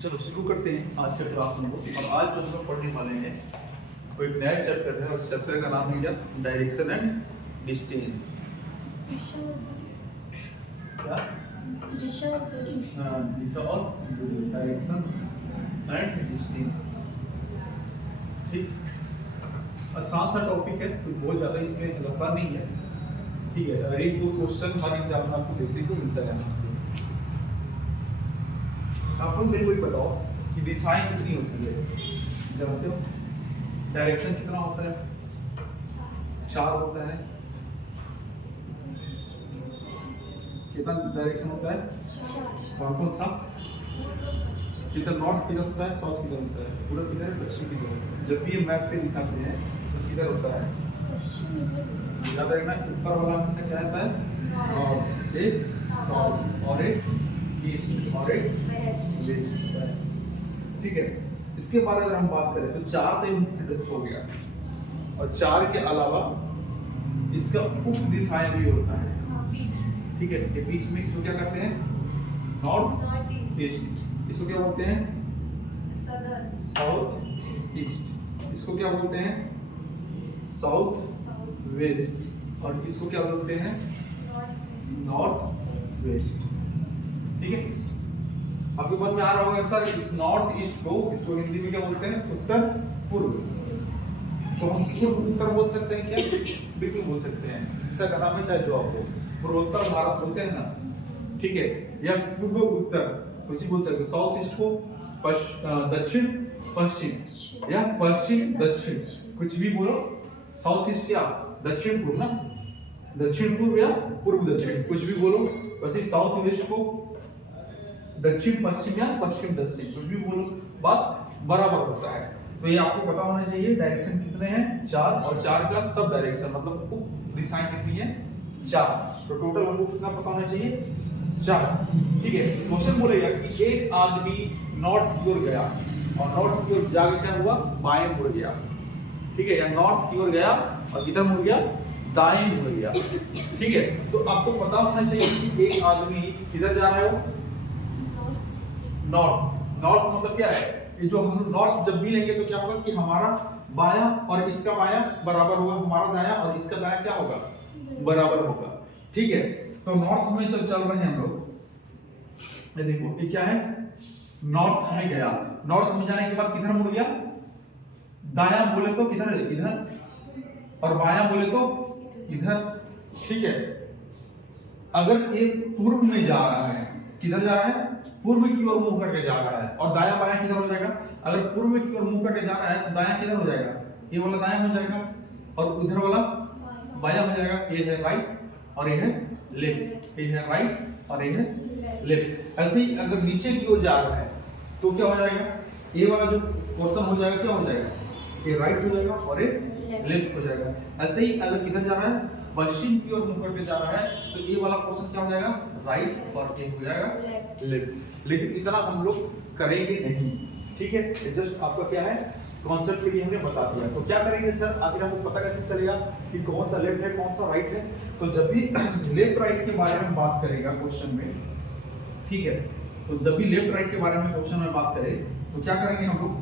चलो शुरू करते हैं आज का क्लास हम लोग। और आज जो हम लोग पढ़ने वाले हैं वो एक नया चैप्टर है और चैप्टर का नाम है क्या? Direction and distance. क्या? दिशा और दूरी, डायरेक्शन एंड डिस्टेंस। ठीक, आसान सा टॉपिक है, कोई बहुत ज्यादा इसमें लफड़ा नहीं है। ठीक है, एक दो क्वेश्चन हर एग्जाम में आपको देखने को मिलता है यहाँ से। आप लोग मेरे को ये बताओ कि दिशाएं कितनी होती है? जानते हो? डायरेक्शन कितना होता है? 4 होता है। कितना डायरेक्शन होता है? कौन कौन सा? किधर नॉर्थ किधर होता है, साउथ किधर होता है, पूरा किधर है, पश्चिम किधर होता है। जब भी ये मैप पे दिखाते हैं तो किधर होता है? याद रखना, ऊपर वाला हमेशा क्या आता है? नॉर्थ, एक साउथ और एक ईस्ट और एक वेस्ट होता है। ठीक है, इसके बाद अगर हम बात करें तो 4 तो इंडिपेंडेंस हो गया, और 4 के अलावा इसका उप दिशाएं भी होता है। ठीक है, ये बीच में इसको क्या करते हैं? North east. इसको क्या बोलते हैं? South east. इसको क्या बोलते हैं? South west. और इसको क्या बोलते हैं? North west. ठीक है, आपके मन में आ रहा होगा सर इस नॉर्थ ईस्ट को, इसको हिंदी में क्या बोलते हैं? उत्तर पूर्व। तो हम पूर्व उत्तर बोल सकते हैं क्या? बिल्कुल बोल सकते हैं। इसका क्या नाम है? चाहे जो आपको पूर्वोत्तर भारत बोलते हैं ना, ठीक है, या पूर्व उत्तर कुछ भी बोल सकते हैं। साउथ ईस्ट को दक्षिण पश्चिम या पश्चिम दक्षिण, कुछ भी बोलो। साउथ ईस्ट क्या? दक्षिण पूर्व ना, दक्षिण पूर्व या पूर्व दक्षिण, कुछ भी बोलो। वैसे साउथ वेस्ट को दक्षिण पश्चिम या पश्चिम दक्षिण, कुछ भी बोलो, बात बराबर होता है। तो ये आपको पता होना चाहिए डायरेक्शन कितने हैं? 4, और 4 का सब डायरेक्शन मतलब उप दिशाएं कितनी है? 4। तो टोटल हमको कितना पता होना चाहिए? 4। ठीक है, क्वेश्चन बोलेगा कि एक आदमी नॉर्थ की ओर गया और नॉर्थ की ओर जाके क्या हुआ? बाएं मुड़ गया। ठीक है, या नॉर्थ की ओर गया और किधर मुड़ गया? दाएं मुड़ गया। ठीक है, तो आपको पता होना चाहिए कि एक आदमी किधर जा रहा है? वो नॉर्थ। नॉर्थ मतलब क्या है? ये जो हम नॉर्थ जब भी लेंगे तो क्या होगा कि हमारा बायां और इसका बायां बराबर होगा, हमारा दायां और इसका दायां क्या होगा? बराबर होगा। ठीक है, तो नॉर्थ में चल रहे हैं हम लोग। ये देखो, ये क्या है? नॉर्थ में गया, नॉर्थ में जाने के बाद किधर मुड़ गया? दायां बोले तो किधर है? इधर। और बायां बोले तो इधर। ठीक है, अगर ये पूर्व में जा रहा है, किधर जा रहा है? पूर्व की ओर मुंह करके जा रहा है, और दायां बायां किधर हो जाएगा? अगर पूर्व की ओर मुंह करके जा रहा है तो दायां किधर हो जाएगा? ये वाला दायां हो जाएगा और उधर वाला बायां हो जाएगा। ये है राइट और ये है लेफ्ट, ये है राइट और ये है लेफ्ट। ऐसे ही अगर नीचे की ओर जा रहा है तो क्या हो जाएगा? ये वाला जो पोर्शन हो जाएगा क्या हो जाएगा? ये राइट हो जाएगा और ये लेफ्ट हो जाएगा। ऐसे ही अगर किधर जा रहा है? पश्चिम की ओर मुंह करके जा रहा है तो ये वाला पोर्शन क्या हो जाएगा? राइट और ये हो जाएगा लेफ्ट। लेकिन इतना हम लोग करेंगे नहीं। ठीक है, जस्ट आपका क्या है कॉन्सेप्ट के लिए हमने बता दिया। तो क्या करेंगे सर, आखिर हमको पता कैसे चलेगा कि कौन सा लेफ्ट है कौन सा राइट है? तो जब भी लेफ्ट राइट के बारे में बात करेगा क्वेश्चन में, ठीक है, तो जब भी लेफ्ट राइट के बारे में क्वेश्चन में बात करें तो क्या करेंगे हम लोग?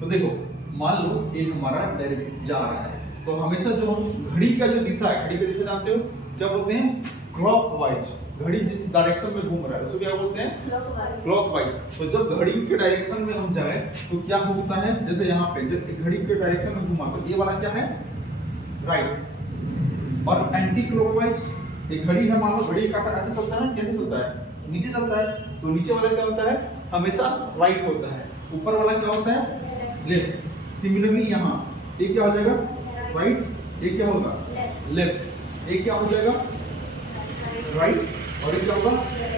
तो देखो, मान लो एक हमारा डायरेक्ट जा रहा है, तो हमेशा जो घड़ी का जो दिशा है, घड़ी की दिशा जानते हो क्या बोलते हैं? क्लॉकवाइज। घड़ी जिस डायरेक्शन में घूम रहा है उसको क्या बोलते हैं? क्लॉकवाइज। तो जब घड़ी के डायरेक्शन में हम जाएं तो क्या होता है? जैसे यहाँ पे जब घड़ी के डायरेक्शन में घूमा तो ये वाला क्या है? राइट। और एंटी क्लॉकवाइज एक घड़ी है, मान लो घड़ी का काटा ऐसे चलता है, कैसे चलता है? नीचे चलता है, तो नीचे वाला क्या होता है? हमेशा राइट होता है। ऊपर वाला क्या होता है? लेफ्ट। सिमिलरली यहाँ ये क्या हो जाएगा? राइट, ये क्या होगा? लेफ्ट। ये क्या हो जाएगा? राइट, और ये क्या होगा?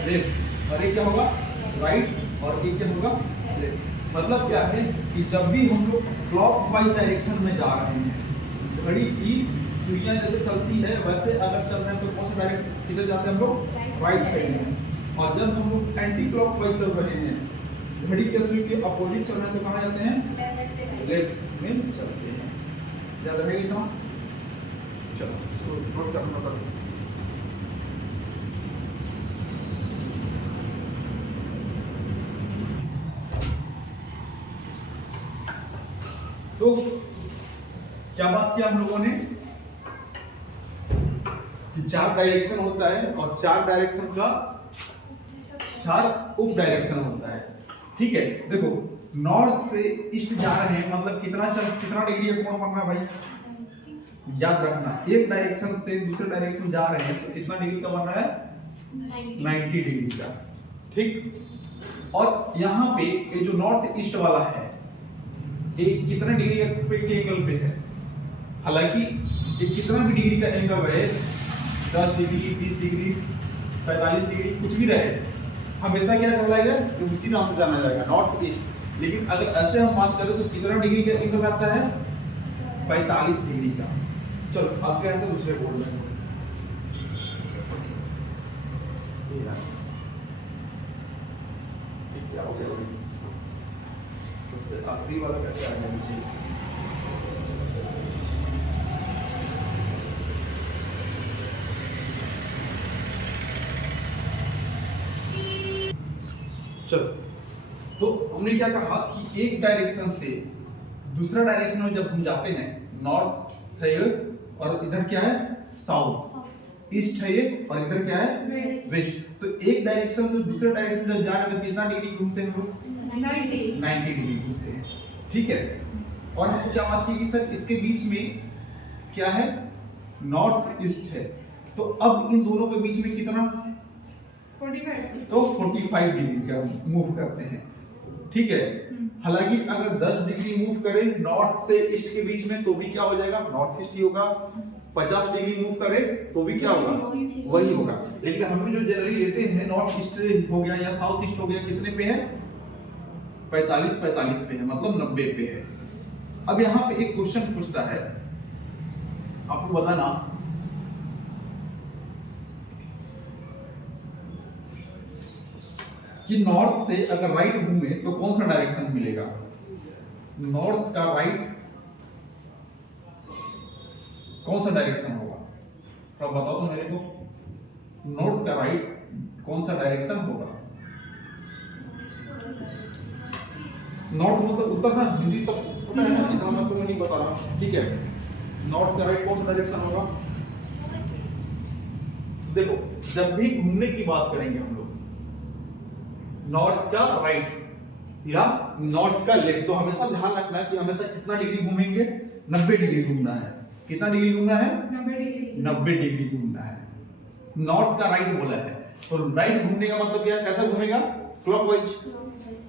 लेफ्ट। और ये क्या होगा? राइट, और ये क्या होगा? लेफ्ट। मतलब क्या है कि जब भी हम लोग क्लॉकवाइज डायरेक्शन में जा रहे हैं, घड़ी की सुइयां जैसे चलती है वैसे अगर चल रहे हैं तो कौन सा डायरेक्ट किधर जाते हैं हम लोग? राइट साइड में। और जब हम लोग एंटी क्लॉकवाइज चल रहे हैं, घड़ी के सुई के अपोजिट चल रहे हैं, तो कहाँ जाते हैं? लेफ्ट में चलते हैं। याद रहेगी ना? चलो इसको नोट करना पड़ेगा। तो क्या बात किया हम लोगों ने कि 4 डायरेक्शन होता है और 4 डायरेक्शन का 4 उप डायरेक्शन होता है। ठीक है, देखो नॉर्थ से ईस्ट जा रहे हैं मतलब कितना डिग्री का कोण बन रहा है भाई, याद रखना। एक डायरेक्शन से दूसरे डायरेक्शन जा रहे हैं तो कितना डिग्री का बन रहा है, 90 डिग्री का। ठीक, और यहाँ पे ये जो नॉर्थ ईस्ट वाला है ये कितने डिग्री के एंगल पे है, हालांकि ये कितना भी डिग्री का एंगल रहे, 10 डिग्री 20 डिग्री 45 डिग्री कुछ भी रहे, हमेशा क्या कहलाएगा, तो उसी नाम से जाना जाएगा नॉर्थ ईस्ट। लेकिन अगर ऐसे हम बात करें तो कितना डिग्री का एंगल आता है, 45 डिग्री का। चलो अब क्या है दूसरे बोर्ड में, क्या हो गया सबसे आखिरी वाला कैसे आ गया मुझे, चलो तो हमने क्या कहा कि एक डायरेक्शन से दूसरा डायरेक्शन में जब हम जाते हैं, नॉर्थ है ये और इधर क्या है साउथ, ईस्ट है ये और इधर क्या है वेस्ट। तो एक डायरेक्शन से दूसरे डायरेक्शन जब जा रहे हैं तो कितना डिग्री घूमते हैं हम लोग, 90 डिग्री घूमते हैं। ठीक है, और हमको क्या बात की कि सर इसके बीच में क्या है, नॉर्थ ईस्ट है, तो अब इन दोनों के बीच में कितना, 45, तो 45 डिग्री का मूव करते हैं। ठीक है, हालांकि अगर 10 डिग्री मूव करें नॉर्थ से ईस्ट के बीच में तो भी क्या हो जाएगा, नॉर्थ ईस्ट ही होगा। 50 डिग्री मूव करें तो भी क्या होगा, वही होगा। लेकिन हम जो जनरली लेते हैं नॉर्थ ईस्ट हो गया या साउथ ईस्ट हो गया, कितने पे है, 45 पे है, मतलब 90 पे है। अब यहाँ पे एक क्वेश्चन पूछता है, आपको बताना कि नॉर्थ से अगर राइट घूमे तो कौन सा डायरेक्शन मिलेगा, नॉर्थ का राइट कौन सा डायरेक्शन होगा, तो बताओ तो मेरे को, नॉर्थ का राइट कौन सा डायरेक्शन होगा। नॉर्थ मतलब उत्तर ना, हिंदी सब पता है ना, इतना मैं तुम्हें नहीं बता रहा। ठीक है, नॉर्थ का राइट कौन सा डायरेक्शन होगा, देखो जब भी घूमने की बात करेंगे हम लोग, नॉर्थ का राइट या नॉर्थ का लेफ्ट, तो हमेशा ध्यान रखना कि हमेशा कितना डिग्री घूमेंगे, 90 डिग्री घूमना है। कितना डिग्री घूमना है, 90 डिग्री घूमना है। नॉर्थ का राइट बोला है, तो राइट घूमने का मतलब क्या है, कैसा घूमेगा, क्लॉकवाइज।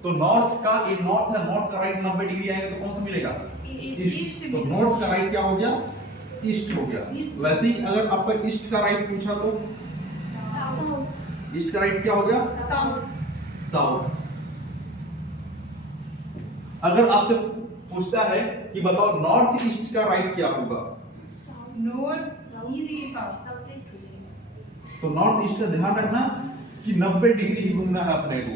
तो नॉर्थ का, ये नॉर्थ है, नॉर्थ का राइट 90 डिग्री आएगा तो कौन सा मिलेगा, ईस्ट। तो नॉर्थ का राइट क्या हो गया, ईस्ट हो गया। वैसे ही अगर आपका ईस्ट का राइट पूछा तो ईस्ट का राइट क्या हो गया, साउथ। अगर आपसे पूछता है कि बताओ नॉर्थ ईस्ट का राइट क्या होगा, तो नॉर्थ ईस्ट का ध्यान रखना कि 90 डिग्री ही घूमना है अपने को।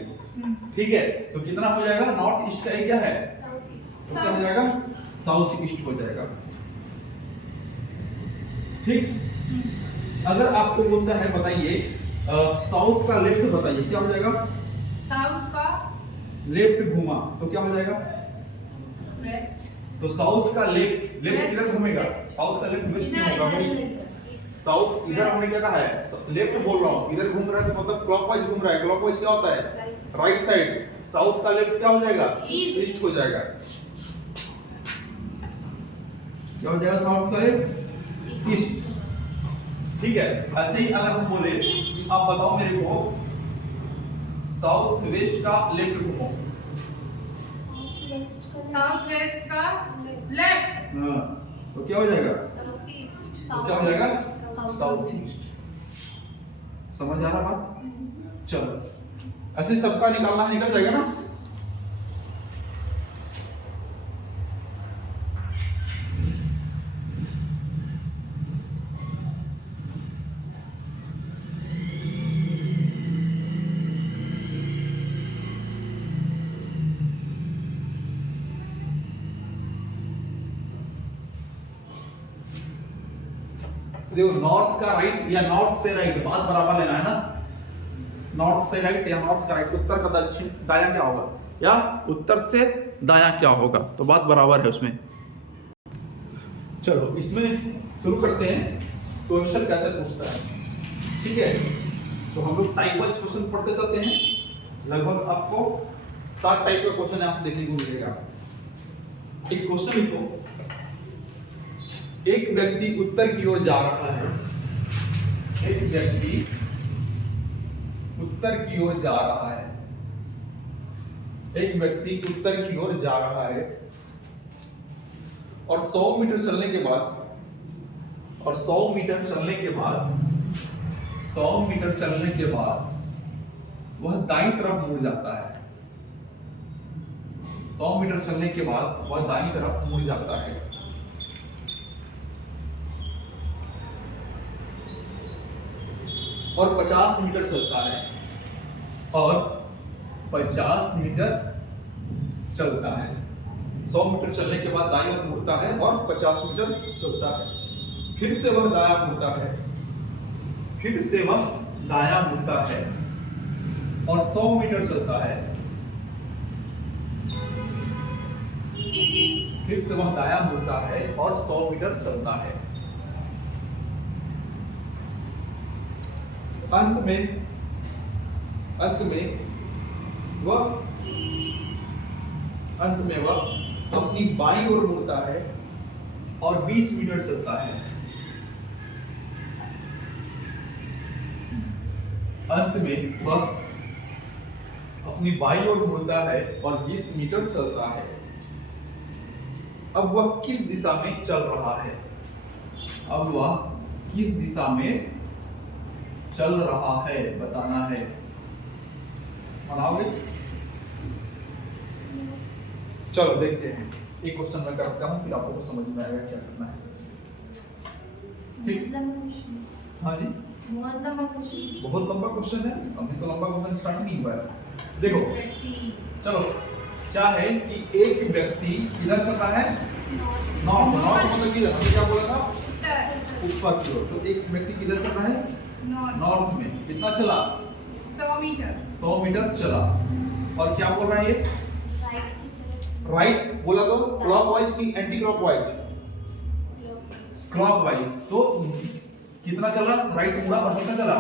ठीक है, तो कितना हो जाएगा, नॉर्थ ईस्ट का ये क्या है, तो क्या हो जाएगा, साउथ ईस्ट हो जाएगा। ठीक, अगर आपको बोलता है बताइए साउथ का लेफ्ट बताइए, क्या हो जाएगा, साउथ का लेफ्ट घुमा तो क्या हो जाएगा, वेस्ट। तो साउथ का लेफ्ट किधर घूमेगा, साउथ का लेफ्ट वेस्ट में होगा। साउथ इधर हमने क्या कहा है, लेफ्ट बोल रहा हूँ, इधर घूम रहा है तो मतलब क्लॉकवाइज घूम रहा है। क्लॉकवाइज क्या होता है, राइट साइड। साउथ का लेफ्ट क्या हो जाएगा, ईस्ट हो जाएगा। क्या हो जाएगा, साउथ का लेफ्ट ईस्ट। ठीक है, ऐसे ही अगर हम बोले आप बताओ मेरे को साउथ वेस्ट का लेफ्ट घूमो, साउथ वेस्ट का लेफ्ट, हाँ तो क्या हो जाएगा, तो क्या हो जाएगा, साउथ ईस्ट। समझ आ रहा बात, चलो ऐसे सबका निकालना है, निकल जाएगा ना। देखो नॉर्थ का राइट या नॉर्थ से राइट, बात बराबर लेना है ना, नॉर्थ से राइट या नॉर्थ का राइट, उत्तर का दक्षिण दायां क्या होगा, या उत्तर से दायां क्या होगा, तो बात बराबर है उसमें। चलो इसमें शुरू करते हैं क्वेश्चन कैसे पूछता है। ठीक है, तो हम लोग टाइप वाइज क्वेश्चन पढ़ते चलते हैं। लगभग आपको 7 टाइप का क्वेश्चन यहां से देखने को मिलेगा। एक क्वेश्चन लिखो, एक व्यक्ति उत्तर की ओर जा रहा है। एक व्यक्ति उत्तर की ओर जा रहा है। एक व्यक्ति उत्तर की ओर जा रहा है और 100 मीटर चलने के बाद 100 मीटर चलने के बाद वह दाईं तरफ मुड़ जाता है। 100 मीटर चलने के बाद वह दाईं तरफ मुड़ जाता है। और 50 मीटर चलता है। और 50 मीटर चलता है। 100 मीटर चलने के बाद दाईं ओर मुड़ता है और 50 मीटर चलता है। फिर से वह दायां मुड़ता है। फिर से वह दायां मुड़ता है और 100 मीटर चलता है। फिर से वह दायां मुड़ता है और 100 मीटर चलता है। अंत में वह अपनी बाईं ओर मुड़ता है और 20 मीटर चलता है। अंत में वह अपनी बाईं ओर मुड़ता है और 20 मीटर चलता है। अब वह किस दिशा में चल रहा है? अब वह किस दिशा में चल रहा है बताना है। बनाओगे? चलो देखते हैं। एक क्वेश्चन मैं करता हूं, फिर आपको समझ में आएगा क्या करना है। ठीक? हाँ जी, बहुत लंबा क्वेश्चन है। अभी तो लंबा क्वेश्चन स्टार्ट नहीं हुआ है। देखो, चलो क्या है कि एक व्यक्ति इधर चल रहा है नॉर्थ मतलब किधर? हमने क्या बोला था? उत्तर की ओर। तो एक व्यक्ति किधर चल रहा है? नॉर्थ में। कितना चला? 100 मीटर चला। और क्या बोल रहा है ये? राइट बोला तो क्लॉकवाइज की एंटी क्लॉकवाइज? क्लॉकवाइज। तो कितना चला? राइट मुड़ा और कितना चला?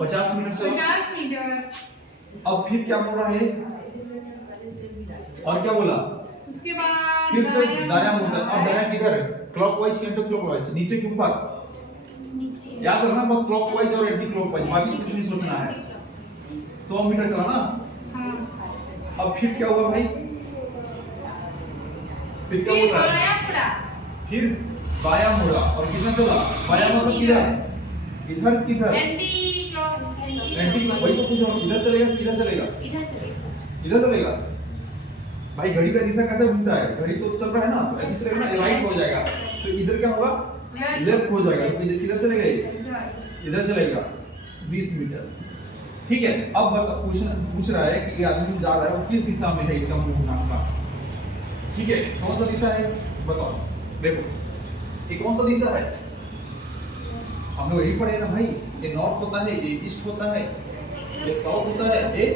50 मीटर चला। 50 मीटर। अब फिर क्या बोल रहा है? और क्या बोला? उसके बाद फिर से दायां मुड़ता। अब दायां किधर? क्लॉकवाइज की एंटी क्लॉकवाइज? नीचे के ऊपर? याद रखना बस क्लॉकवाइज और एंटी क्लॉकवाइज, बाकी कुछ नहीं सोचना है। 100 मीटर चला ना? हाँ। अब फिर क्या हुआ भाई? फिर क्या बोल रहा है? फिर बायां मुड़ा और कितना चला? बायां मतलब किधर? इधर किधर? Anti clock. वही तो पूछ रहा हूं, इधर चलेगा किधर चलेगा? इधर चलेगा। भाई घड़ी का दिशा कैसे घूमता है? घड़ी तो चल रहा है ना, तो ऐसे चलेगा ना, राइट हो जाएगा। तो इधर क्या होगा? लेफ्ट हो जाएगा। इधर किधर चलेगा? इधर चलेगा 20 मीटर। ठीक है। अब पूछ रहा है कि ये आदमी जा रहा है वो किस दिशा में है, इसका मुंह नाका। ठीक है, कौन सा दिशा है बताओ। देखो ये कौन सा दिशा है? हम लोग यही पढ़े ना भाई। ये नॉर्थ होता है, ये ईस्ट होता है, ये साउथ होता है, ये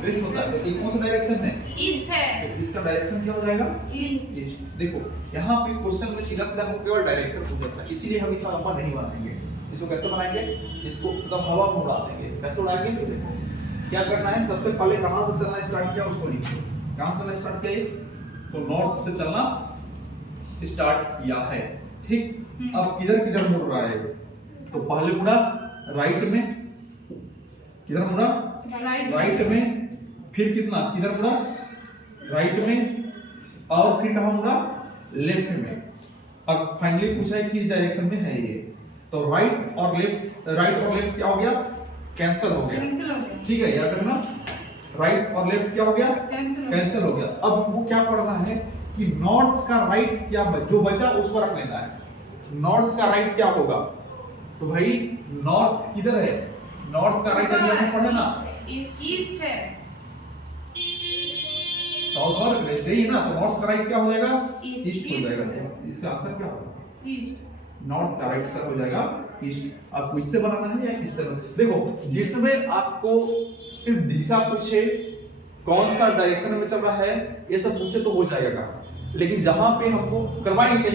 वेस्ट होता है। ये कौन सा डायरेक्शन है? ईस्ट है। इसका डायरेक्शन क्या हो जाएगा? ईस्ट। देखो यहाँ पे क्वेश्चन में सीधा सीधा हमको केवल डायरेक्शन पूछ जाता है, इसीलिए हम इतना लंबा नहीं बनाएंगे। इसको कैसे बनाएंगे? इसको एकदम हवा में उड़ा देंगे। कैसे उड़ाएंगे? देखो क्या करना है, सबसे पहले कहां से चलना स्टार्ट किया उसको लिखो। कहां से चलना स्टार्ट किया? तो नॉर्थ से चलना स्टार्ट किया है। ठीक। अब किधर किधर मुड़ रहा है? तो पहले मुड़ा राइट में। किधर मुड़ा? राइट में। फिर कितना? किधर मुड़ा? राइट में। और फिर कहां मुड़ा? लेफ्ट में। अब फाइनली पूछा है किस डायरेक्शन में है ये। तो राइट और लेफ्ट क्या हो गया? कैंसिल हो गया। ठीक है, याद रखना। राइट और लेफ्ट क्या हो गया? कैंसिल हो गया। अब हमको क्या पढ़ना है कि नॉर्थ का राइट क्या जो बचा उसको रख लेना है। नॉर्थ का राइट क्या होगा? तो भाई नॉर्थ किधर है? नॉर्थ का राइट अभी हमने पढ़ा ना, ईस्ट है। साउथ और वेस्ट ही ना, तो नॉर्थ का राइट क्या हो जाएगा? ईस्ट हो जाएगा। इसका आंसर क्या होगा? ईस्ट। नॉर्थ का राइट सर हो जाएगा ईस्ट। आपको इससे बनाना है या इससे? देखो जिसमें आपको सिर्फ दिशा पूछे, कौन सा डायरेक्शन में चल रहा है, ये सब पूछे तो हो जाएगा। लेकिन जहां पे हमको करवाएंगे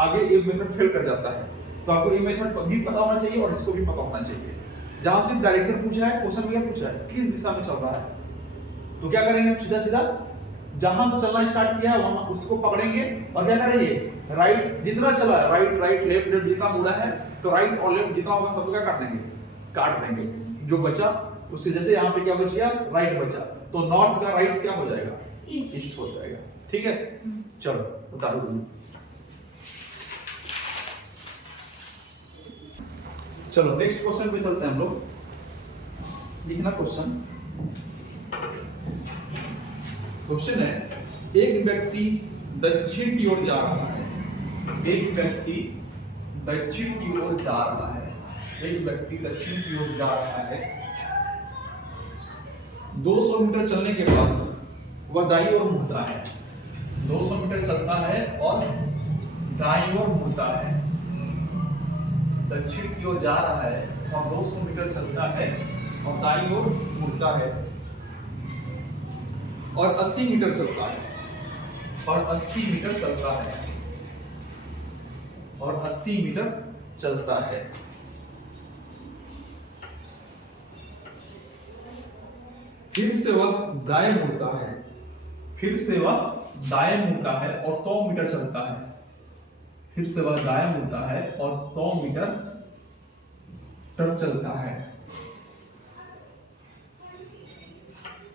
आगे एक मेथड फेल कर जाता है, तो आपको ये मेथड भी पता होना चाहिए और इसको भी पता होना चाहिए। जहां से डायरेक्शन पूछा है, क्वेश्चन में क्या पूछा है, किस दिशा में चल रहा है, तो क्या करेंगे हम सीधा सीधा जहां से चलना स्टार्ट किया है वहां उसको पकड़ेंगे और क्या करेंगे, राइट जितना चला है, राइट राइट लेफ्ट लेफ्ट जितना मुड़ा है, तो राइट और लेफ्ट जितना होगा सबका काट देंगे। जो बचा उससे, जैसे यहाँ पे क्या बच गया, राइट बचा, तो नॉर्थ का राइट क्या हो जाएगा, ईस्ट हो जाएगा। ठीक है, चलो बता दो। चलो नेक्स्ट क्वेश्चन पे चलते हैं हम लोग। लिखना क्वेश्चन है, एक व्यक्ति दक्षिण की ओर जा रहा है, एक व्यक्ति दक्षिण की ओर जा रहा है, एक व्यक्ति दक्षिण की ओर जा रहा है। 200 मीटर चलने के बाद वह दाईं ओर मुड़ता है। 200 मीटर चलता है और दाईं ओर मुड़ता है। दक्षिण की ओर जा रहा है और 200 मीटर चलता है और दाईं ओर मुड़ता है और 80 मीटर चलता है और 80 मीटर चलता है और 80 मीटर चलता है। फिर से वह दाएं मुड़ता है, फिर से वह दाएं मुड़ता है और 100 मीटर चलता है। फिर से वह दाएं मुड़ता है और 100 मीटर चलता है।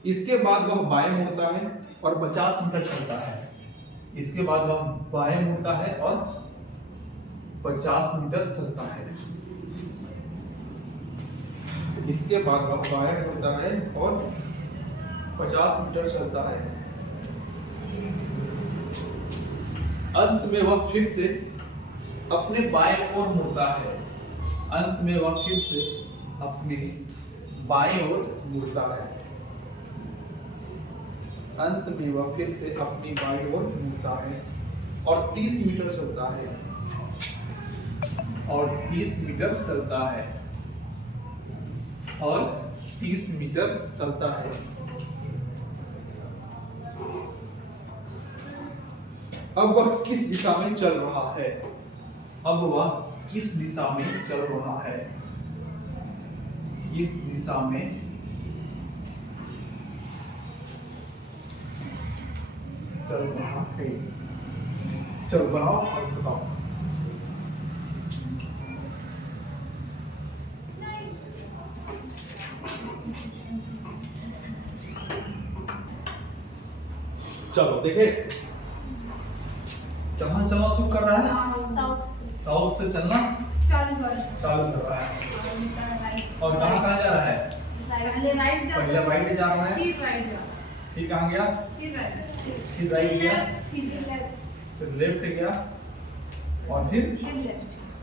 इसके बाद वह बाएं मुड़ता है और 50 मीटर चलता है। इसके बाद वह बाएं मुड़ता है और 50 मीटर चलता है। इसके बाद वह बाएं मुड़ता है और 50 मीटर चलता है। अंत में वह फिर से अपने बाएं ओर मुड़ता है। अंत में वह फिर से अपने बाएं ओर मुड़ता है। अंत में वह फिर से अपनी बाईं ओर मुड़ता है और 30 मीटर चलता है और 30 मीटर चलता है और 30 मीटर चलता है। अब वह किस दिशा में चल रहा है? अब वह किस दिशा में चल रहा है? किस दिशा में चल रहा है? चलो बनाओ और बताओ। चलो देखे, कहां से चलना शुरू कर रहा है? साउथ से चलना चालू कर रहा है। और कहां कहां जा रहा है? पहले राइट जा रहा है, फिर कहां गया? फिर राइट गया, फिर लेफ्ट गया और फिर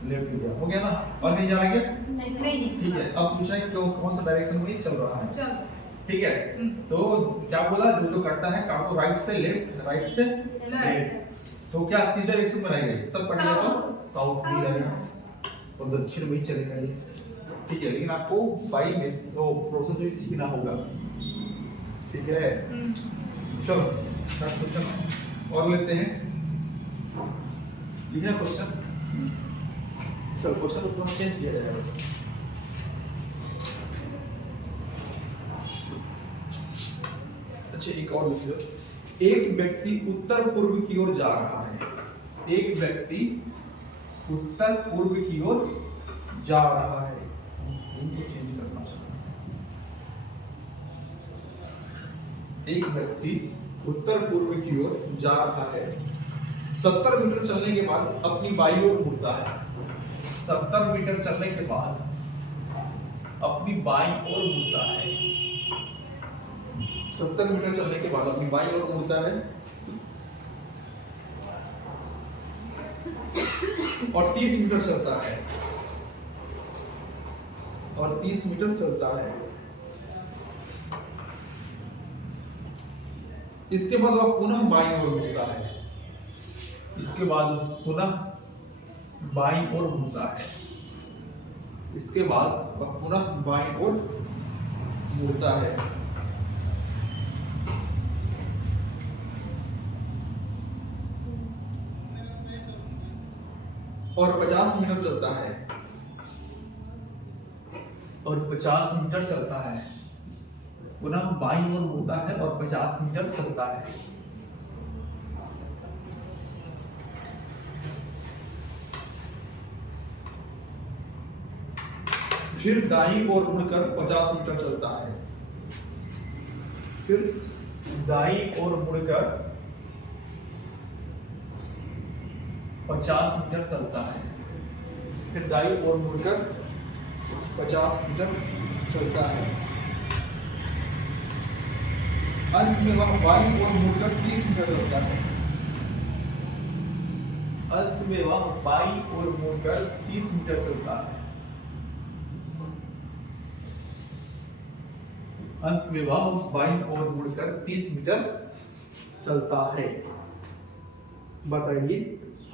लेफ्ट गया। हो गया ना? और नहीं जा रहा क्या? नहीं। ठीक है, अब पूछा है कि कौन सा डायरेक्शन में चल रहा है। ठीक है, तो क्या बोला, जो जो करता है काम को राइट से लेफ्ट, राइट से लेफ्ट, तो क्या किस डायरेक्शन में रहेगा? सब कट गया तो साउथ में रहेगा, तो दक्षिण में ही चलेगा ये। ठीक है, लेकिन आपको बाई में वो प्रोसेस भी सीखना होगा। ठीक है, चलो नेक्स्ट क्वेश्चन और लेते हैं। लिखना क्वेश्चन। चलो क्वेश्चन को चेंज किया जाएगा। अच्छा एक और लिख लो। एक व्यक्ति उत्तर पूर्व की ओर जा रहा है। एक व्यक्ति उत्तर पूर्व की ओर जा रहा है। इनको चेंज करना चाहिए। एक व्यक्ति उत्तर पूर्व की ओर जा रहा है। 70 मीटर चलने के बाद अपनी बाईं ओर मुड़ता है। 70 मीटर चलने के बाद अपनी बाईं ओर मुड़ता है। 70 मीटर चलने के बाद अपनी बाईं ओर मुड़ता है और 30 मीटर चलता है और 30 मीटर चलता है। इसके बाद वह पुनः बाईं ओर मुड़ता है। इसके बाद पुनः बाईं ओर मुड़ता है। इसके बाद वह पुनः बाईं ओर मुड़ता है। और 50 मीटर चलता है, और 50 मीटर चलता है, पुनः बाईं ओर मुड़ता है और 50 मीटर चलता है। फिर दाईं ओर मुड़कर 50 मीटर चलता है, फिर दाईं ओर मुड़कर 50 मीटर चलता है, फिर दाईं ओर मुड़कर 50 मीटर चलता है। अंत में वह बाईं ओर मुड़कर 30 मीटर चलता है। अंत में वह बाईं ओर मुड़कर 30 मीटर चलता है। अंत में वह बाईं ओर मुड़कर 30 मीटर चलता है। बताइए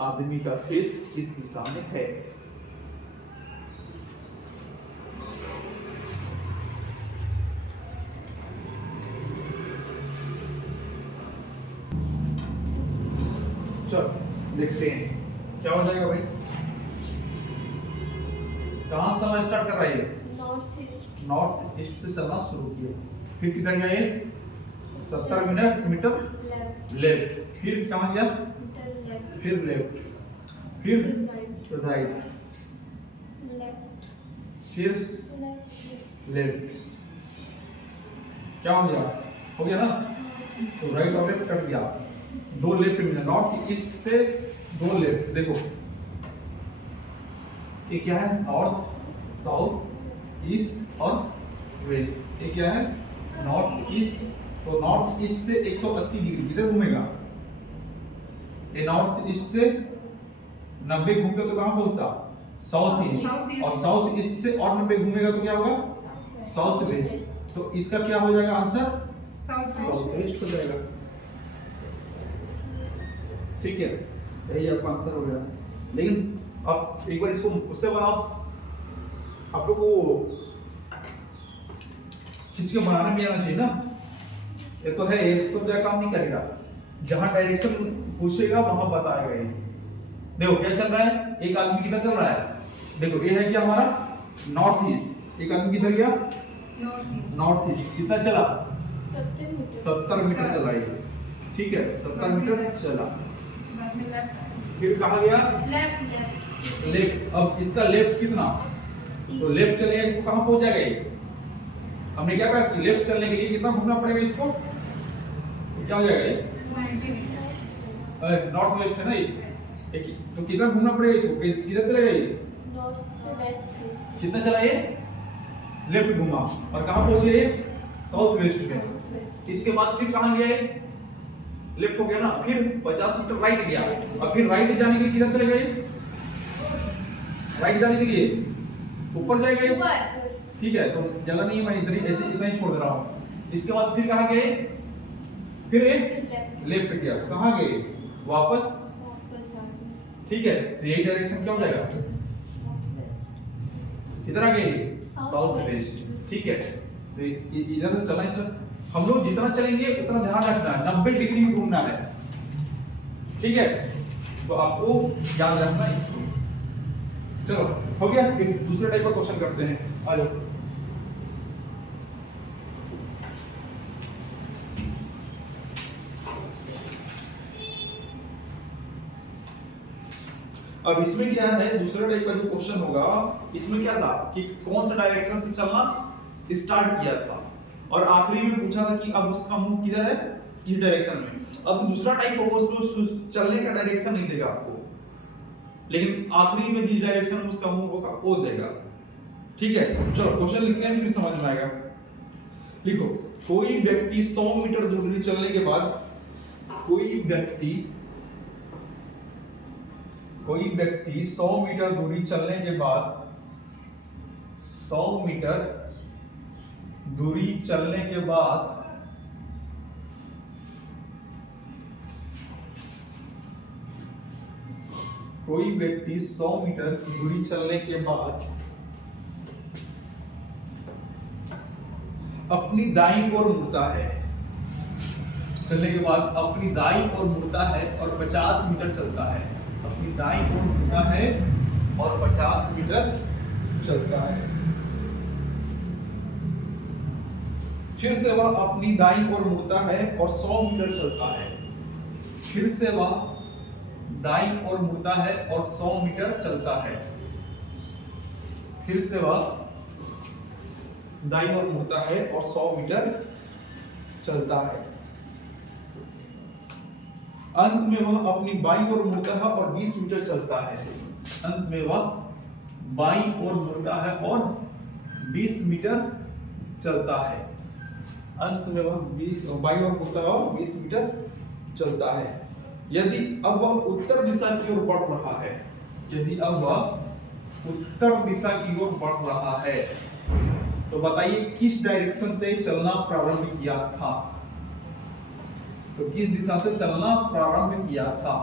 आदमी का फेस किस दिशा में है? चलो देखते हैं क्या हो जाएगा भाई। कहां से चलना स्टार्ट कर रहा है? नॉर्थ ईस्ट से चलना शुरू किया, फिर किधर गया ये? 70 मीटर लेफ्ट, फिर कहां गया? फिर लेफ्ट, फिर राइट, फिर लेफ्ट। क्या हो गया? हो गया ना? तो राइट और लेफ्ट कट गया, दो लेफ्ट मिला। नॉर्थ ईस्ट से दो लेफ्ट। देखो ये क्या है? नॉर्थ, साउथ, ईस्ट और वेस्ट। ये क्या है? North east. तो नॉर्थ ईस्ट से 180 डिग्री किधर घूमेगा? ये नॉर्थ ईस्ट से 90 घूमकर तो कहां पहुंचता? South east. और साउथ ईस्ट से और 90 घूमेगा तो क्या होगा? South west. तो इसका क्या हो जाएगा आंसर? साउथ वेस्ट हो जाएगा। ठीक है, यही आपका आंसर हो गया। लेकिन अब एक बार इसको उससे बनाओ। आप लोग को खींच के बनाने भी आना चाहिए ना। ये तो है, ये सब जगह काम नहीं करेगा। जहां डायरेक्शन पूछेगा वहां बताएगा ये। देखो क्या चल रहा है, एक आदमी किधर चल रहा है? देखो ये है क्या हमारा? North east. एक आदमी किधर गया? North east. कितना चला? 70 मीटर चला ये। ठीक है, 70 मीटर चला। फिर कहाँ गया? लेफ्ट। अब इसका लेफ्ट कितना? तो लेफ्ट चलेगा तो कहां पहुंच जाएगा ये? हमने क्या कहा कि लेफ्ट चलने के लिए कितना घूमना पड़ेगा इसको? तो क्या हो जाएगा ये? नॉर्थ वेस्ट है ना ये। तो कितना घूमना पड़ेगा इसको? किधर चलेगा ये? नॉर्थ से वेस्ट। कितना चला ये? लेफ्ट घूमा और कहां पहुंचे ये? साउथ वेस्ट में। इसके बाद फिर कहां गया ये? लेफ्ट हो गया ना। फिर 50 मीटर राइट गया और फिर राइट जाने के लिए किधर चलेगा ये? राइट जाने के लिए ऊपर जाएगा ये। ठीक है, तो जगह नहीं, मैं इधर ही ऐसे इतना ही छोड़ दे रहा हूं। इसके बाद फिर कहां गए? फिर लेफ्ट गया। कहां गए? वापस। ठीक है, तो यही डायरेक्शन क्या हो जाएगा? किधर आ गए? South west. ठीक है, तो इधर से चलना स्टार्ट। हम लोग जितना चलेंगे उतना ध्यान रखना है, 90 डिग्री घूमना है। ठीक है, तो आपको याद रखना इसको। चलो हो गया। एक दूसरे टाइप का क्वेश्चन करते हैं, आ जाओ। अब इसमें क्या है, दूसरे टाइप का जो क्वेश्चन होगा, इसमें क्या था कि कौन सा डायरेक्शन से चलना स्टार्ट किया था और आखिरी में पूछा था कि अब उसका मुंह किधर है? इस डायरेक्शन में। अब दूसरा टाइप होगा, उसमें चलने का डायरेक्शन नहीं देगा आपको, लेकिन आखिरी में जिस डायरेक्शन में उसका मुंह होगा वो देगा। ठीक है, चलो क्वेश्चन लिखते हैं, फिर समझ में आएगा। लिखो, कोई व्यक्ति 100 मीटर दूरी चलने के बाद, कोई व्यक्ति 100 मीटर दूरी चलने के बाद, 100 मीटर दूरी चलने के बाद कोई व्यक्ति 100 मीटर दूरी चलने के बाद अपनी दाईं ओर मुड़ता है। चलने के बाद अपनी दाईं ओर मुड़ता है और 50 मीटर चलता है। अपनी दाईं ओर मुड़ता है और 50 मीटर चलता है। फिर से वह अपनी दाईं ओर मुड़ता है और 100 मीटर चलता है। फिर से वह दाईं ओर मुड़ता है और 100 मीटर चलता है। फिर से वह दाईं ओर मुड़ता है और 100 मीटर चलता है। अंत में वह अपनी बाईं ओर मुड़ता है और 20 मीटर चलता है। अंत में वह बाईं ओर मुड़ता है और 20 मीटर चलता है। अंत में वह बाईं ओर मुड़ता है और 20 मीटर चलता है। यदि अब वह उत्तर दिशा की ओर बढ़ रहा है, यदि अब वह उत्तर दिशा की ओर बढ़ रहा है, तो बताइए किस डायरेक्शन से चलना प्रारंभ किया था? तो किस दिशा से चलना प्रारंभ किया था?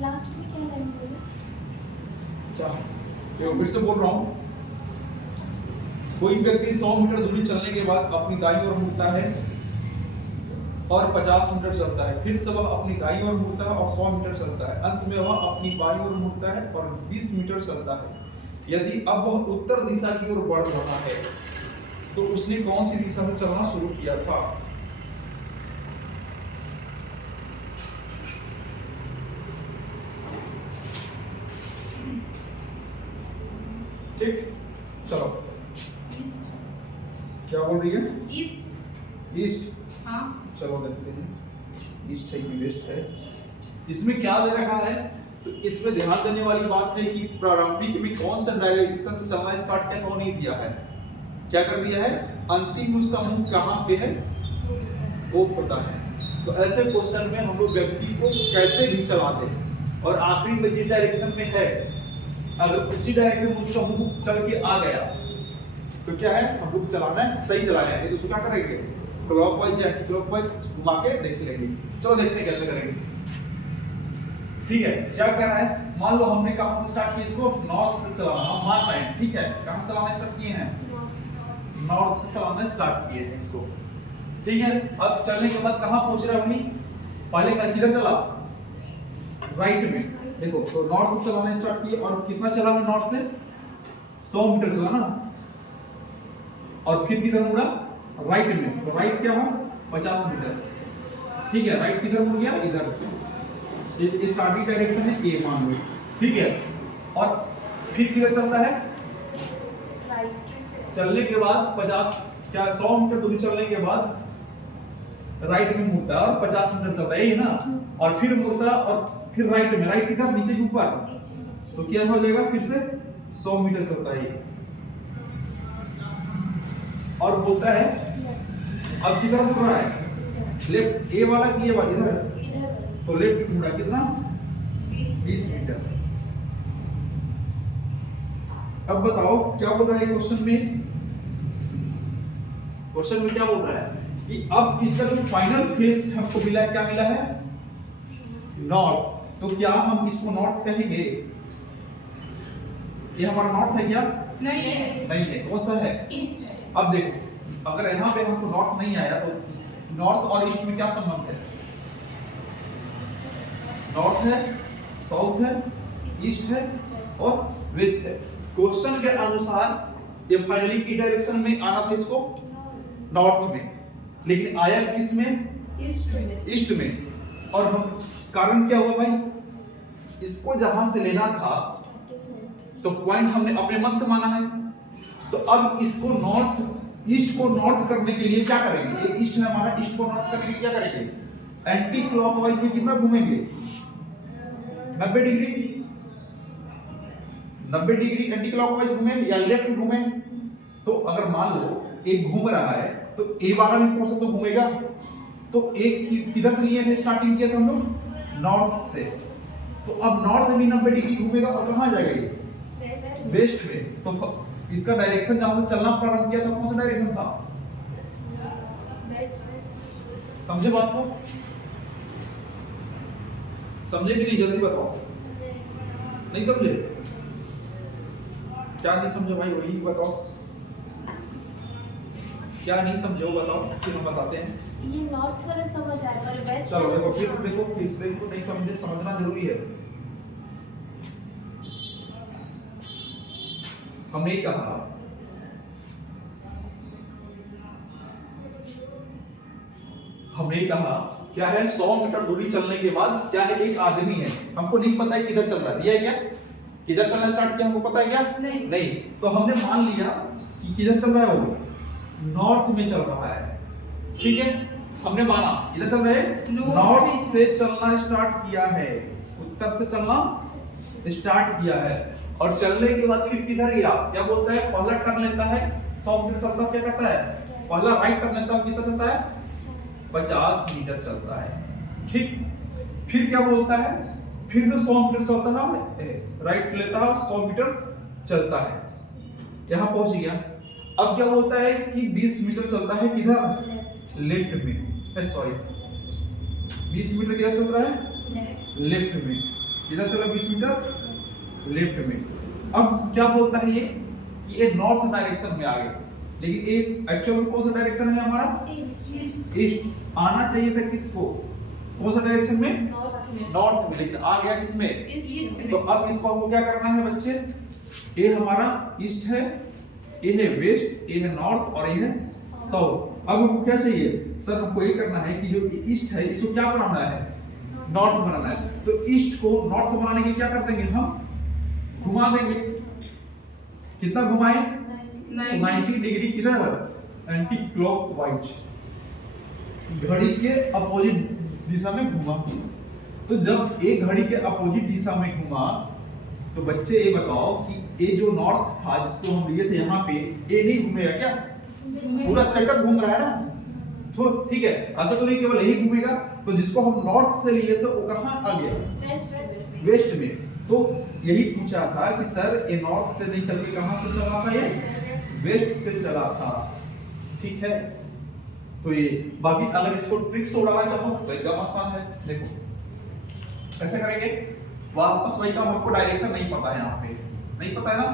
लास्ट में क्या लाइन बोला? क्या देखो फिर से बोल रहा हूं, कोई व्यक्ति 100 मीटर दूरी चलने के बाद अपनी दाईं ओर मुड़ता है और 50 मीटर चलता है। फिर से वह अपनी दाईं ओर मुड़ता है और 100 मीटर चलता है। अंत में वह अपनी बाईं ओर मुड़ता है और 20 मीटर चलता है। यदि अब वह उत्तर दिशा की ओर बढ़ रहा है, तो उसने कौन सी दिशा से चलना शुरू किया था? ठीक, चलो ईस्ट। क्या बोल रही है? ईस्ट। ईस्ट। हाँ। चलो देखते हैं ईस्ट है कि वेस्ट है। इसमें क्या दे रखा है? तो इसमें ध्यान देने वाली बात है कि प्रारंभिक में कौन सा डायरेक्शन से चलना स्टार्ट किया वो नहीं दिया है। क्या कर दिया है? अंतिम उसका मुंह कहाँ पे है वो पता है। तो ऐसे क्वेश्चन में हम लोग व्यक्ति को कैसे भी चलाते हैं और आखिरी में जिस डायरेक्शन में है, अगर उसी डायरेक्शन में उसका मुंह चल के आ गया तो क्या है, हम लोग चलाना है, सही चलाना है। नहीं तो उसको क्या करेंगे, क्लॉकवाइज या एंटी क्लॉकवाइज घुमा के देख लेंगे। चलो देखते हैं कैसे करेंगे। ठीक है, क्या कर रहा है, मान लो हमने कहां से स्टार्ट किया, इसको नॉर्थ से चलाना, हम मान रहे हैं। ठीक है, कहां से चलाना स्टार्ट किए हैं? नॉर्थ से चलाना स्टार्ट किए हैं इसको। ठीक है, अब चलने के बाद कहां पहुंच रहा है वही? पहले का किधर चला? राइट में। देखो तो नॉर्थ से चलाना स्टार्ट किए और कितना चला है नॉर्थ से? 100 मीटर चला ना। और फिर किधर मुड़ा? राइट में। तो राइट क्या है? 50 मीटर। ठीक है, राइट किधर मुड़ गया? इधर। ये स्टार्टिंग डायरेक्शन है ए मान लो। ठीक है, और फिर किधर चलता है? चलने के बाद 50 क्या 100 मीटर दूरी चलने के बाद राइट में मुड़ता है और 50 मीटर चलता है, ये ना। और फिर मुड़ता और फिर राइट में। राइट किधर? नीचे के ऊपर। तो क्या हो जाएगा? फिर से 100 मीटर चलता है ये। और बोलता है अब किधर मुड़ रहा है? लेफ्ट। ए वाला कि ये वाला? इधर। तो लेफ्ट मुड़ा कितना? 20 मीटर। अब बताओ क्या बोल रहा है क्वेश्चन में? क्वेश्चन में क्या बोल रहा है कि अब इसका जो फाइनल फेस हमको मिला है, क्या मिला है? नॉर्थ। तो क्या हम इसको नॉर्थ कहेंगे? ये हमारा नॉर्थ है क्या? नहीं है। नहीं है। कौन सा है? ईस्ट। अब देखो, अगर यहाँ पे हमको नॉर्थ नहीं आया तो नॉर्थ और ईस्ट में क्या संबंध है? नॉर्थ है, साउथ है, ईस्ट है और वेस्ट है। क्वेश्चन के अनुसार ये फाइनली की डायरेक्शन में आना था इसको नॉर्थ में, लेकिन आया किस में? ईस्ट में। ईस्ट में। और हम कारण क्या हुआ भाई? इसको जहां से लेना था तो पॉइंट हमने अपने मन से माना है। तो अब इसको नॉर्थ, ईस्ट को नॉर्थ करने के लिए क्या करेंगे? ये ईस्ट है हमारा, ईस्ट को नॉर्थ करने के लिए क्या करेंगे? एंटी क्लॉकवाइज में कितना घूमेंगे? 90 डिग्री। 90 डिग्री एंटी क्लॉकवाइज घूमे या लेफ्ट घूमे। तो अगर मान लो एक घूम रहा है तो ए वाला भी कौन सा तो घूमेगा। तो एक किधर से लिए थे? स्टार्टिंग किया था हम लोग नॉर्थ से। तो अब नॉर्थ भी 90 डिग्री घूमेगा और कहां जाएगा ये? वेस्ट में। तो इसका डायरेक्शन जहां से चलना प्रारंभ किया था कौन सा डायरेक्शन था? समझे बात को? समझे कि नहीं? जल्दी बताओ। नहीं समझे? क्या नहीं समझे भाई? वही बताओ। क्या नहीं समझे वो बताओ, फिर हम बताते हैं। ये नॉर्थ वाला समझ आया पर वेस्ट चलो वाला देखो समझ फिर से देखो नहीं समझे, समझना जरूरी है। हमने कहा क्या है, 100 मीटर दूरी चलने के बाद क्या है, एक आदमी है, हमको नहीं पता है किधर चल रहा है, दिया है क्या, किधर चलना स्टार्ट किया हमको पता है क्या, नहीं। तो हमने मान लिया कि किधर चल रहा है, वो नॉर्थ में चल रहा है, ठीक है। हमने माना किधर चल रहा है, नॉर्थ से चलना स्टार्ट किया है, उत्तर से चलना स्टार्ट किया है, और चलने के बाद फिर किधर गया, क्या बोलता है, पहला टर्न लेता है, 100 मीटर चलता है, क्या कहता है, पहला राइट टर्न लेता है, कितना चलता है, 50 मीटर चलता है, ठीक। फिर क्या बोलता है, फिर से 100 मीटर चलता है, राइट लेता है, 100 मीटर चलता है, यहां पहुंच गया। अब क्या बोलता है कि 20 मीटर चलता है, किधर, लेफ्ट में, सॉरी 20 मीटर किधर चल रहा है, लेफ्ट में, किधर चला 20 मीटर, लेफ्ट में। अब क्या बोलता है ये कि ये नॉर्थ डायरेक्शन में आ गया, लेकिन ये एक्चुअल में कौन सा डायरेक्शन है हमारा, ईस्ट। आना चाहिए था किसको, कौन सा डायरेक्शन में, नॉर्थ में, लेकिन आ गया किसमें, ईस्ट। तो अब इसको हमको क्या करना है बच्चे, ये हमारा ईस्ट है, ये है वेस्ट, ये है नॉर्थ और ये है साउथ। अब हमको क्या चाहिए सर, हमको ये करना है कि जो ईस्ट है इसको क्या बनाना है, नॉर्थ बनाना है। तो ईस्ट को नॉर्थ बनाने के क्या कर देंगे, हम घुमा देंगे, कितना घुमाए, 90 डिग्री, किधर, एंटी क्लॉकवाइज, घड़ी के अपोजिट दिशा में घुमा। तो जब एक घड़ी के अपोजिट दिशा में घुमा, तो बच्चे ये बताओ कि ये जो नॉर्थ था जिसको हम लिए थे यहाँ पे, ये नहीं घूमेगा क्या, पूरा सेटअप घूम रहा है ना, तो ठीक है, ऐसा तो नहीं केवल यही घूमेगा। तो जिसको हम नॉर्थ से लिए थे वो कहाँ आ गया, वेस्ट में। तो यही पूछा था कि सर ये नॉर्थ से नहीं चल के कहां से चला था, ये वेस्ट से चला था, ठीक है। तो ये बाकी अगर इसको ट्रिक से उड़ाना चाहो तो एकदम आसान है, देखो कैसे करेंगे, वापस वही काम, हमको डायरेक्शन नहीं पता है, यहाँ पे नहीं पता है ना,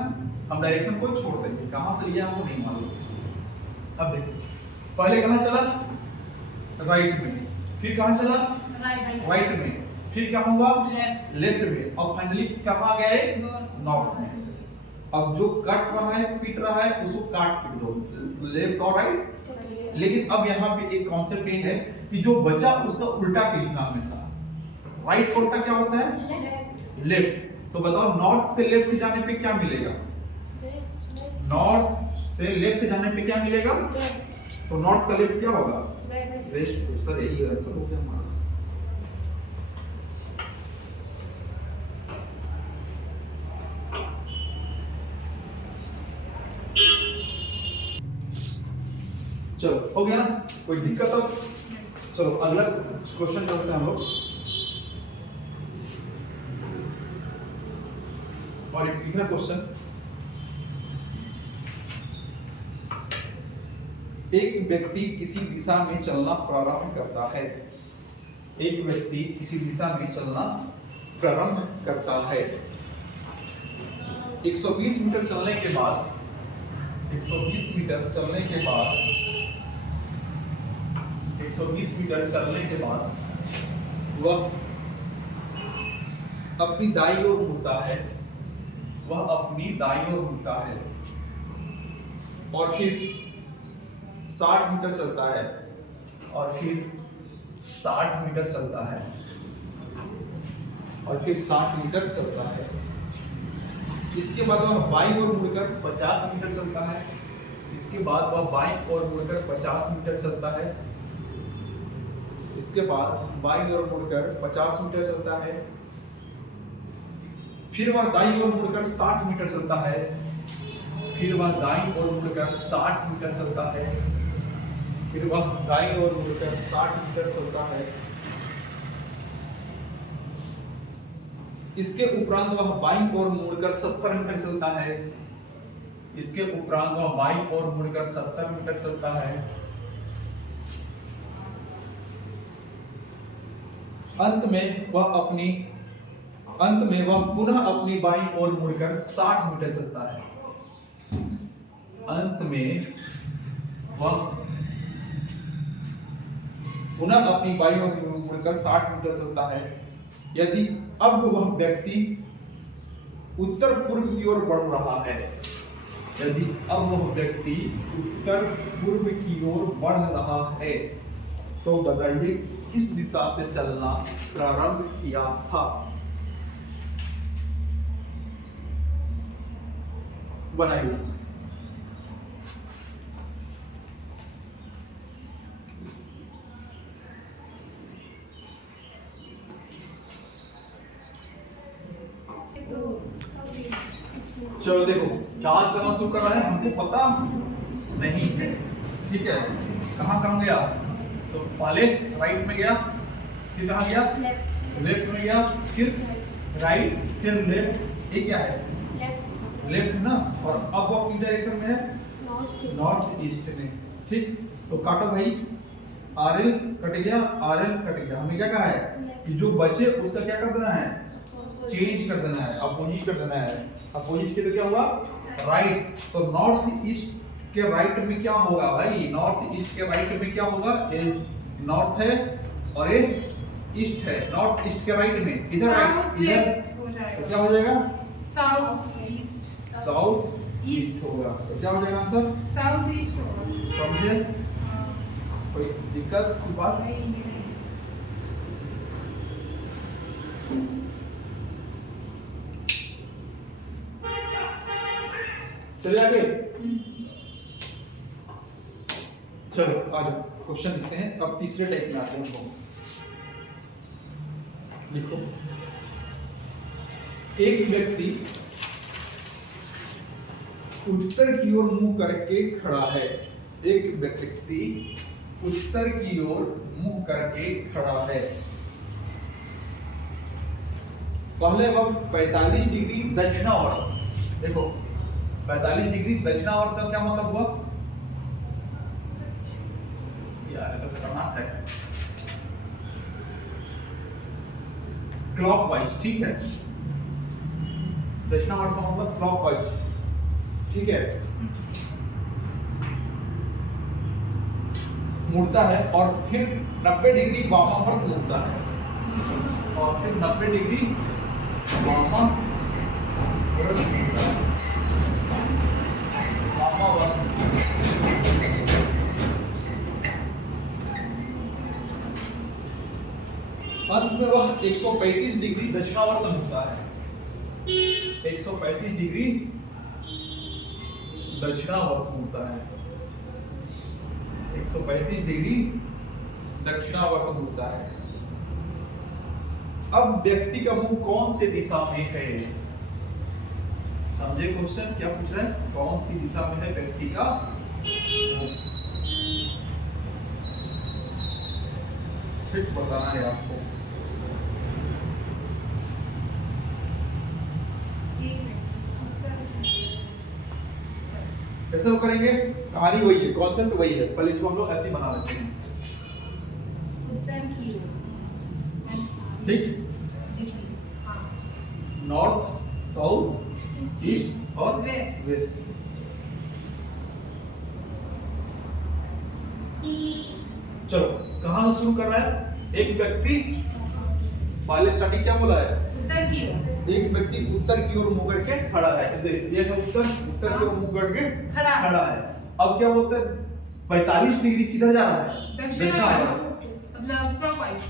हम डायरेक्शन को छोड़ देंगे, कहां से लिया हमको नहीं मालूम। अब देखो पहले कहां चला, राइट में, फिर कहां चला, राइट में, फिर क्या हुआ, लेफ्ट में, और फाइनली कहां गए, नॉर्थ में। अब जो कट रहा है, पीट रहा है, उसको काट पीट दो, लेफ्ट और राइट। लेकिन अब यहाँ पे एक कॉन्सेप्ट ये है कि जो बचा उसका उल्टा के लिखना हमेशा, राइट का उल्टा क्या होता है, लेफ्ट। तो बताओ नॉर्थ से लेफ्ट जाने पे क्या मिलेगा, नॉर्थ से लेफ्ट जाने पे क्या मिलेगा, तो नॉर्थ का लेफ्ट क्या होगा, वेस्ट। सर यही आंसर हो गया हमारा। चलो हो गया ना, कोई दिक्कत हो, चलो अगला क्वेश्चन करते हैं हम लोग। और एक तीसरा क्वेश्चन, एक व्यक्ति किसी दिशा में चलना प्रारंभ करता है, एक व्यक्ति किसी दिशा में चलना प्रारंभ करता है, 120 मीटर चलने के बाद, 120 मीटर चलने के बाद, 120 मीटर चलने के बाद वह अपनी दाईं ओर मुड़ता है, वह अपनी दाईं ओर मुड़ता है, और फिर 60 मीटर चलता है, और फिर 60 मीटर चलता है, और फिर 60 मीटर चलता है। इसके बाद वह बाईं ओर मुड़कर 50 मीटर चलता है, इसके बाद वह बाईं ओर मुड़कर 50 मीटर चलता है, इसके बाद बाईं ओर मुड़कर 50 मीटर चलता है, फिर वह दाईं ओर मुड़कर 60 मीटर चलता है, फिर वह दाईं ओर मुड़कर 60 मीटर चलता है, फिर वह दाईं ओर मुड़कर 60 मीटर चलता है। इसके उपरांत वह बाईं ओर मुड़कर 70 मीटर चलता है, इसके उपरांत वह बाईं ओर मुड़कर 70 मीटर चलता है। अंत में वह पुनः अपनी बाईं ओर मुड़कर 60 मीटर चलता है। अंत में वह पुनः अपनी बाई ओर मुड़कर 60 मीटर चलता है। यदि अब वह व्यक्ति उत्तर पूर्व की ओर बढ़ रहा है, यदि अब वह व्यक्ति उत्तर पूर्व की ओर बढ़ रहा है, तो बताइए किस दिशा से चलना प्रारंभ किया था। बनाइए। चलो देखो कहां से शुरू कर रहा है हमको पता नहीं है, ठीक है। कहां गया, तो पहले राइट में गया, फिर कहां गया, लेफ्ट में गया, फिर राइट, फिर लेफ्ट। ये क्या है, लेफ्ट ना। और अब वो किस डायरेक्शन में है, नॉर्थ ईस्ट में, ठीक। तो काटो भाई, आरएल कट गया, आरएल कट गया। हमें क्या कहा है कि जो बचे उसका क्या कर देना है, चेंज कर देना है, अपोजिट कर देना है। अपोजिट के तो क्या हुआ, राइट। तो नॉर्थ ईस्ट के राइट में क्या होगा भाई, नॉर्थ ईस्ट के राइट में क्या होगा, ये नॉर्थ है और ये ईस्ट है। नॉर्थ ईस्ट के राइट में इधर राइट, इधर तो क्या हो जाएगा, साउथ ईस्ट, साउथ ईस्ट होगा। तो क्या हो जाएगा आंसर, साउथ ईस्ट होगा। समझे, कोई दिक्कत की बात नहीं। चलिए आगे, चलो आज क्वेश्चन लिखते हैं। अब तीसरे टाइप में आते हैं हम। लिखो, एक व्यक्ति उत्तर की ओर मुंह करके खड़ा है। एक व्यक्ति उत्तर की ओर मुंह करके खड़ा है। पहले वह 45 डिग्री दक्षिणावर्त, देखो 45 डिग्री दक्षिणावर्त का क्या मतलब हुआ यार, ये तो खतरनाक है। क्लॉकवाइज, ठीक है। दक्षिणावर्त का मतलब क्लॉकवाइज, ठीक है। मुड़ता है और फिर 90 डिग्री वामावर्त मुड़ता है, और फिर 90 डिग्री वामावर्त मुड़ता है। अंत में वह 135 डिग्री दक्षिणावर्त मुड़ता है। 135 डिग्री दक्षिणावर्त मुड़ता है। 135 डिग्री दक्षिणावर्त मुड़ता है। अब व्यक्ति का मुंह कौन सी दिशा में है, समझे क्वेश्चन क्या पूछ रहा है, कौन सी दिशा में है व्यक्ति का मुंह, ठीक बताना है आपको। कैसे करेंगे, कहानी वही है, कॉन्सेप्ट वही है, पहले इसको हम लोग ऐसे बना लेते हैं, ठीक। नॉर्थ, साउथ, ईस्ट और वेस्ट। चलो कहां से शुरू कर रहा है, एक व्यक्ति, पहले स्टार्टिंग क्या बोला है, उत्तर की ओर। एक व्यक्ति उत्तर की ओर मुंह करके खड़ा है। ये है उत्तर की ओर मुंह करके खड़ा है। अब क्या बोलते हैं, 45 डिग्री किधर जा रहा है, दक्षिणावर्त, मतलब क्लॉकवाइज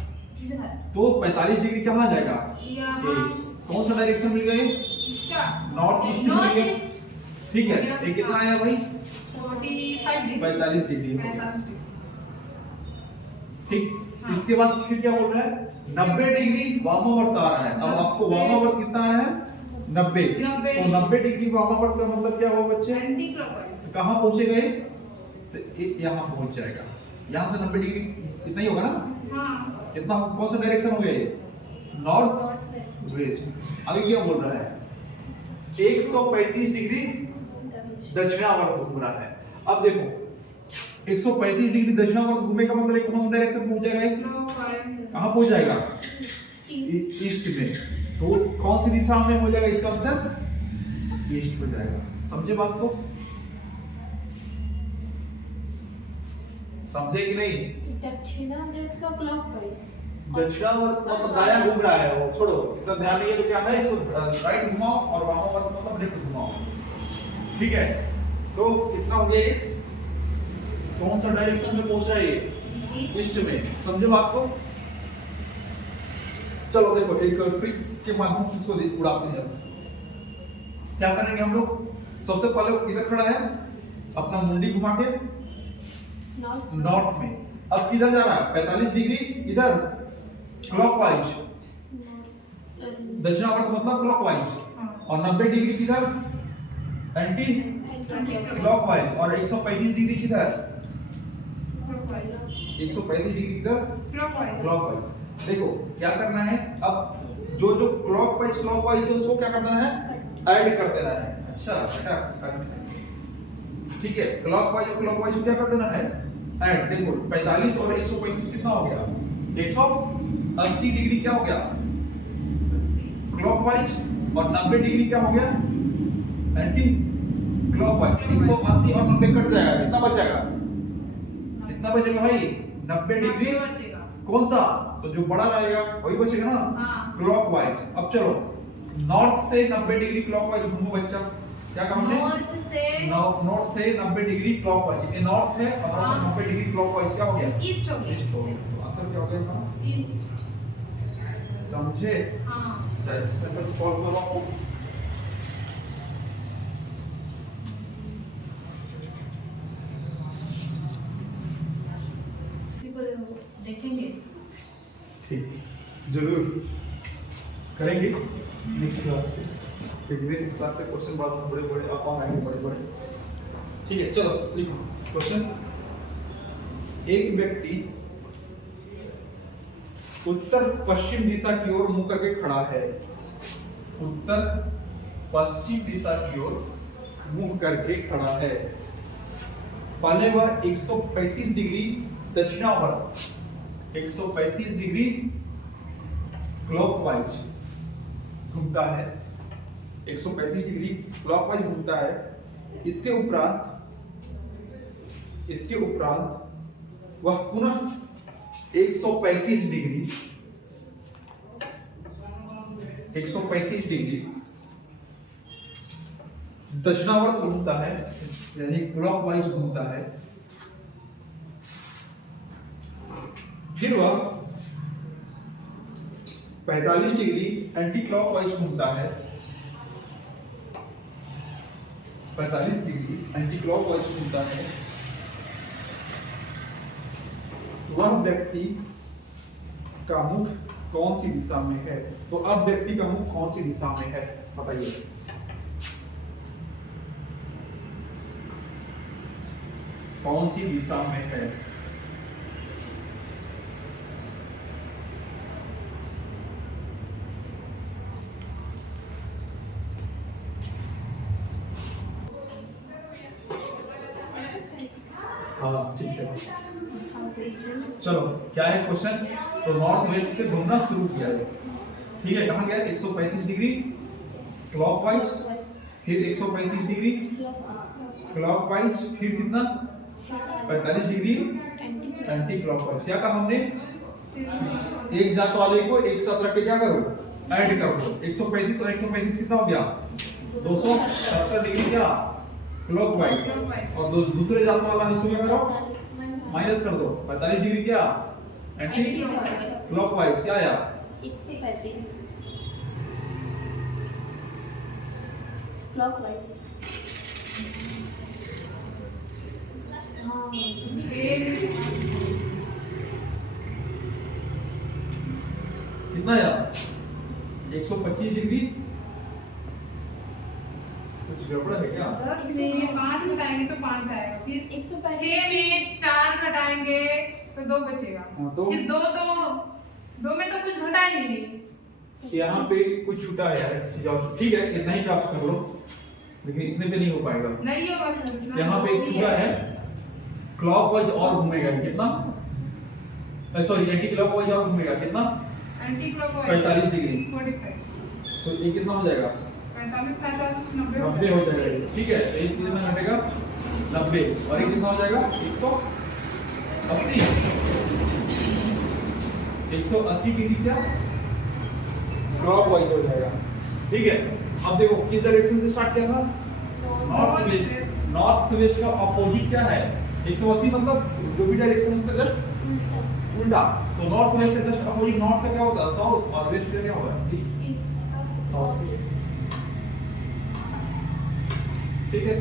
इधर। तो 45 डिग्री कहां जाएगा, यहाँ कौन सा डायरेक्शन मिल गया, इसका नॉर्थ ईस्ट मिल गया, ठीक है। ये कितना आया भाई, 45 डिग्री, 45 डिग्री हो गया, 45 डिग्री। ठीक। इसके बाद फिर क्या बोल रहा है, 90 डिग्री वामावर्त आ रहा है। अब आपको वामावर्त कितना आया है, 90। तो 90 डिग्री वामावर्त का मतलब क्या हुआ बच्चे, एंटी क्लॉकवाइज। कहां पहुंचे गए, तो यहां पहुंच जाएगा। यहां से 90 डिग्री इतना ही होगा ना, हाँ, कितना, कौन सा डायरेक्शन हो गया ये, नॉर्थ वेस्ट। आगे क्या बोल रहा है, 135 डिग्री दक्षिणावर्त घूम रहा है। अब देखो 135 डिग्री दक्षिणावर्त घूमने का मतलब कौन सा डायरेक्शन पहुंच जाएगा, क्लॉकवाइज। कहां पहुंच जाएगा, ईस्ट में। तो कौन सी दिशा में हो जाएगा इसका आंसर, ईस्ट हो जाएगा। समझे बात को, समझे कि नहीं? दक्षिणावर्त का क्लॉकवाइज। दक्षिणावर्त मतलब दायां घूम रहा है, वो छोड़ो, इतना ध्यान नहीं है तो क्या है, इसको राइट घुमाओ और वामावर्त मतलब लेफ्ट घुमाओ। ठीक है, तो कितना हो गया ये? कौन सा डायरेक्शन में पहुंच रहा है ये? ईस्ट में। समझे बात को? चलो देखो एक ट्रिक के माध्यम से इसको उड़ाते हैं। क्या करेंगे हम लोग? सबसे पहले इधर खड़ा है, अपना मुंडी घुमा के नॉर्थ में। अब किधर जा रहा है? 45 डिग्री इधर क्लॉकवाइज, दक्षिणावर्त मतलब क्लॉकवाइज, और 90 डिग्री किधर? एंटी क्लॉकवाइज, और 135 डिग्री किधर? 135 डिग्री किधर? क्लॉकवाइज। देखो क्या करना है, अब जो जो क्लॉकवाइज है उसको क्या करना है? ऐड कर देना है। अच्छा ठीक है, क्लॉकवाइज को क्या कर देना है? ऐड। देखो 45 और 135 कितना हो गया? 180 डिग्री क्या हो गया? क्लॉकवाइज, और 90 डिग्री क्या हो गया? Anti clockwise. 180 और 90 कट जाएगा, कितना बचेगा? कितना बचेगा भाई? 90 डिग्री। कौन सा? तो जो बड़ा रहेगा वही बचेगा ना? हाँ। क्लॉकवाइज। अब चलो नॉर्थ से 90 डिग्री क्लॉकवाइज घूमो बच्चा। क्या कहा हमने? नॉर्थ से 90 डिग्री क्लॉकवाइज। ये नॉर्थ है और हाँ। 90 डिग्री क्लॉकवाइज क्या हो गया? ईस्ट हो गया। ईस्ट हो गया। तो आंसर क्या हो गया अपना? ईस्ट। समझे? हाँ। चलिए इसमें तो सॉल्व कर रहा हूं। देखेंगे। ठीक, जरूर करेंगे नेक्स्ट क्लास से। नेक्स्ट क्लास से क्वेश्चन बाद में बड़े आप आएंगे बड़े। ठीक है, चलो लिखो क्वेश्चन। एक व्यक्ति उत्तर पश्चिम दिशा की ओर मुंह करके खड़ा है। उत्तर पश्चिम दिशा की ओर मुंह करके खड़ा है। पहले वह 135 डिग्री दक्षिणावर्त, 135 डिग्री क्लॉकवाइज घूमता है। 135 डिग्री क्लॉकवाइज घूमता है। इसके उपरांत वह पुनः 135 डिग्री दक्षिणावर्त घूमता है, यानी क्लॉकवाइज घूमता है। फिर वह 45 डिग्री एंटी क्लॉकवाइज घूमता है। 45 डिग्री एंटी क्लॉकवाइज घूमता है। वह व्यक्ति का मुख कौन सी दिशा में है? तो अब व्यक्ति का मुख कौन सी दिशा में है बताइए। कौन सी दिशा में है? हाँ ठीक है, चलो क्या है क्वेश्चन? तो नॉर्थ वेस्ट से घूमना शुरू किया है। ठीक है, कहाँ गया? 135 डिग्री क्लॉकवाइज, फिर 135 डिग्री क्लॉकवाइज, फिर कितना? 45 डिग्री एंटी क्लॉकवाइज। क्या कहा हमने? एक जात वाले को एक साथ रख के क्या करो? ऐड कर दो। 135 और 135 कितना हो गया? 270 डिग्री क्या? क्लॉकवाइज। और दूसरे जात वाला इसको क्या करो? माइनस कर दो। 45 डिग्री क्या? Anti clockwise. क्या आया? 135 क्लॉकवाइज। हाँ कितना आया? 125 डिग्री। कुछ गड़बड़ है क्या? 10 में 5 घटाएंगे तो 5 आएगा, फिर 6 में 4 घटाएंगे तो 2 बचेगा। हाँ, तो फिर 2 में तो कुछ घटा ही नहीं। यहाँ पे कुछ छूटा है यार। जाओ ठीक है, इतना ही प्राप्त कर लो, लेकिन इतने पे नहीं हो पाएगा। नहीं होगा सर। यहाँ पे एक छूटा है, क्लॉकवाइज और घूमेगा कितना? सॉरी एंटी क्लॉकवाइज और घूमेगा कितना? Anti clockwise 45 degree. 45। तो ये कितना हो जाएगा? 45 45 90 90 हो जाएगा। ठीक है, एक कितना घटेगा? 90। और एक कितना हो जाएगा? 80 180 डिग्री क्या क्लॉकवाइज हो जाएगा। ठीक है, अब देखो किस डायरेक्शन से स्टार्ट किया था, नॉर्थ वेस्ट का अपोजिट क्या है 180 मतलब जो भी डायरेक्शन उसका जस्ट उल्टा, तो नॉर्थ वेस्ट का जस्ट अपोजिट नॉर्थ का क्या होता है साउथ और वेस्ट का क्या होगा ईस्ट साउथ ईस्ट। ठीक है।